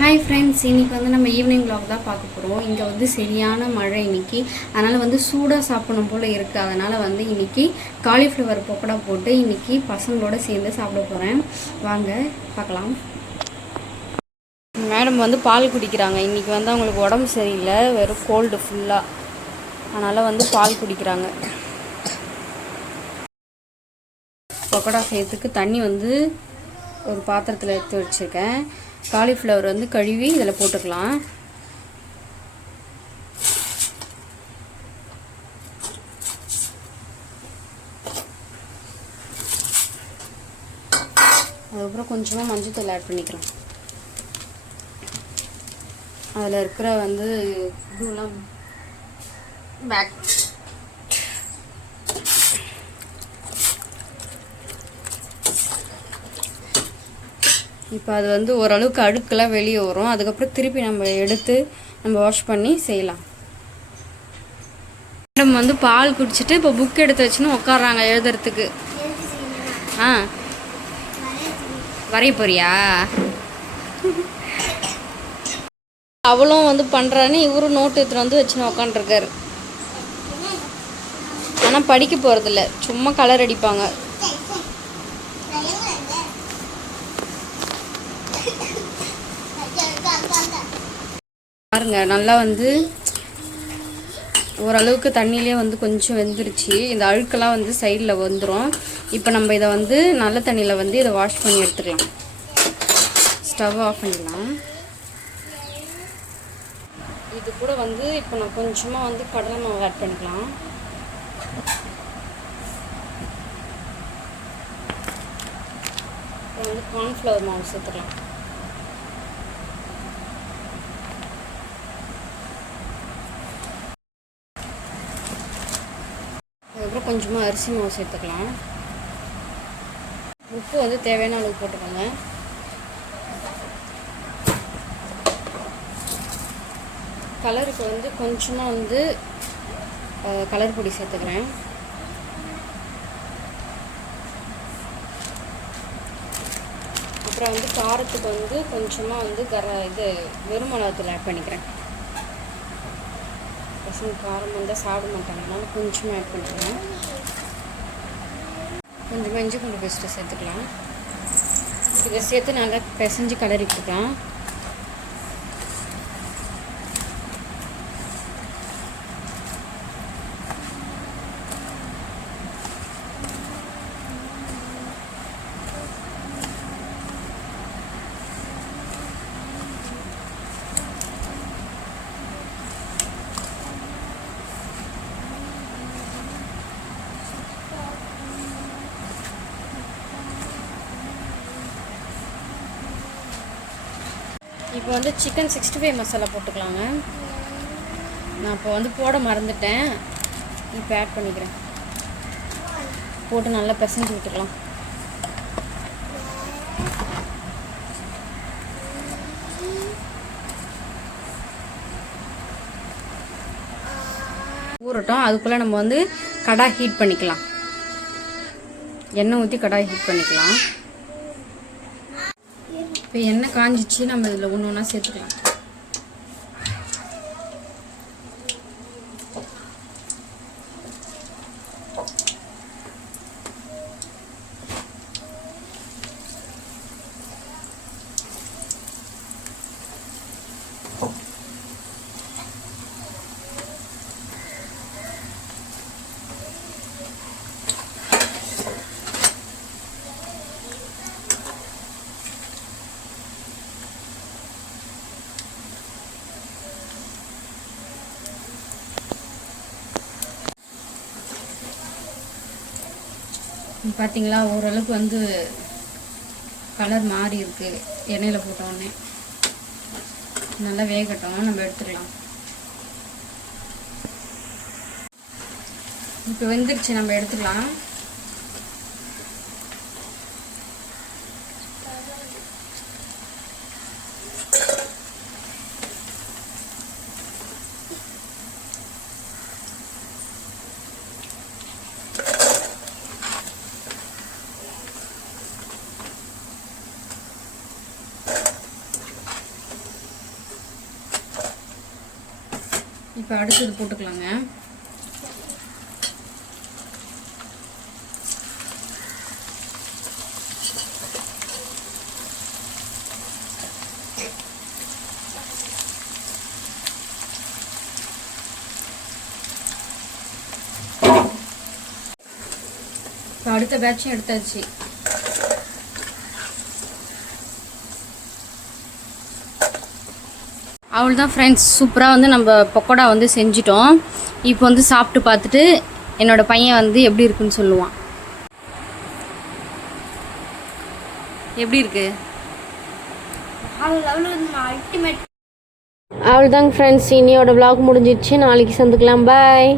Hi friends இன்னைக்கு வந்து நம்ம ஈவினிங் விலாக் தான் பார்க்க போகிறோம் இங்கே வந்து சரியான மழை இன்னைக்கு. அதனால் வந்து சூடாக சாப்பிடணும் போல் இருக்குது அதனால் வந்து இன்னைக்கு காலிஃப்ளவர் பக்கோடா போட்டு இன்னைக்கு பசங்களோட சேர்ந்து சாப்பிட போகிறேன் வாங்க பார்க்கலாம். மேடம் வந்து பால் குடிக்கிறாங்க. இன்னைக்கு வந்து அவங்களுக்கு உடம்பு சரியில்லை. வெறும் கோல்டு ஃபுல்லாக அதனால் வந்து பால் குடிக்கிறாங்க. பக்கோடா செய்யறதுக்கு தண்ணி வந்து ஒரு பாத்திரத்தில் எடுத்து வச்சுருக்கேன். காலிஃப்ளவர் வந்து கழுவி இதில் போட்டுக்கலாம். அதுக்கப்புறம் கொஞ்சமாக மஞ்சத்தூள் ஆட் பண்ணிக்கலாம். அதில் இருக்கிற வந்து இதுலாம் பேக் இப்போ அது வந்து ஓரளவுக்கு அழுக்கெல்லாம் வெளியே வரும். அதுக்கப்புறம் திருப்பி நம்ம எடுத்து நம்ம வாஷ் பண்ணி செய்யலாம். மேடம் வந்து பால் குடிச்சிட்டு இப்போ புக் எடுத்து வச்சுன்னு உட்காடுறாங்க எழுதுறதுக்கு. ஆ. வரைய போறியா? அவளும் வந்து பண்ணுறான்னு இவரும் நோட்டு எடுத்துட்டு வந்து வச்சுன்னு உட்காந்துருக்காரு ஆனால் படிக்க போகிறதில்ல சும்மா கலர் அடிப்பாங்க. பாருங்க நல்லா வந்து ஓரளவுக்கு தண்ணியிலே வந்து கொஞ்சம் வெந்துருச்சு. இந்த அழுக்கெல்லாம் வந்து சைடில் வந்துடும் இப்போ நம்ம இதை வந்து நல்ல தண்ணியில் வந்து இதை வாஷ் பண்ணி எடுத்துக்கலாம் ஸ்டவ் ஆஃப் பண்ணிடலாம். இது கூட வந்து இப்போ நான் கொஞ்சமாக வந்து கடலை மாவு ஆட் பண்ணிக்கலாம். வந்து கார்ன்ஃப்ளவர் மாவு சேர்த்துக்கலாம். அதுக்கப்புறம் கொஞ்சமாக அரிசி மாவு சேர்த்துக்கலாம். உப்பு வந்து தேவையான அளவு போட்டுக்கோங்க. கலருக்கு வந்து கொஞ்சமாக வந்து கலர் பொடி சேர்த்துக்கிறேன். அப்புறம் வந்து காரத்துக்கு வந்து கொஞ்சமாக வந்து கர இது வெறும் மிளகாத்தூள் ஆட் பண்ணிக்கிறேன். பசங்க காரம் வந்தால் சாப்பிட மாட்டாங்க. அதனால் கொஞ்சமாக ஆட் பண்ணுறேன் கொஞ்சமாக இஞ்சி பூண்டு பேஸ்ட்டு சேர்த்துக்கலாம். இதை சேர்த்து நல்லா பிசைஞ்சு கலரிக்கலாம். இப்போ வந்து சிக்கன் சிக்ஸ்டி ஃபைவ் மசாலா போட்டுக்கலாங்க நான் இப்போ வந்து போட மறந்துட்டேன். இப்போ ஆட் பண்ணிக்கிறேன். போட்டு நல்லா பிசைஞ்சு விட்டுக்கலாம். ஊறட்டும். அதுக்குள்ளே நம்ம வந்து கடாய் ஹீட் பண்ணிக்கலாம். எண்ணெய் ஊற்றி கடாய் ஹீட் பண்ணிக்கலாம். இப்போ எண்ணெய் காஞ்சிச்சு நம்ம இதில் ஒன்று ஒன்றா சேர்த்துக்கலாம். பார்த்தீங்களா ஓரளவுக்கு வந்து கலர் மாறி இருக்கு. எண்ணெயில் போட்ட உடனே. நல்லா வேகட்டும் நம்ம எடுத்துடலாம். இப்போ வெந்துருச்சு நம்ம எடுத்துக்கலாம் இப்போ அடுத்தது போட்டுக்கலாங்க. இப்போ அடுத்த பேட்சும் எடுத்தாச்சு. அவள் தான் ஃப்ரெண்ட்ஸ் சூப்பராக வந்து நம்ம பக்கோடா வந்து செஞ்சிட்டோம். இப்போ வந்து சாப்பிட்டு பார்த்துட்டு என்னோட பையன் வந்து எப்படி இருக்குன்னு சொல்லுவான். எப்படி இருக்கு? அவ்வளோதாங்க ஃப்ரெண்ட்ஸ் இன்னியோட விளாக் முடிஞ்சிடுச்சு. நாளைக்கு சந்துக்கலாம். பாய்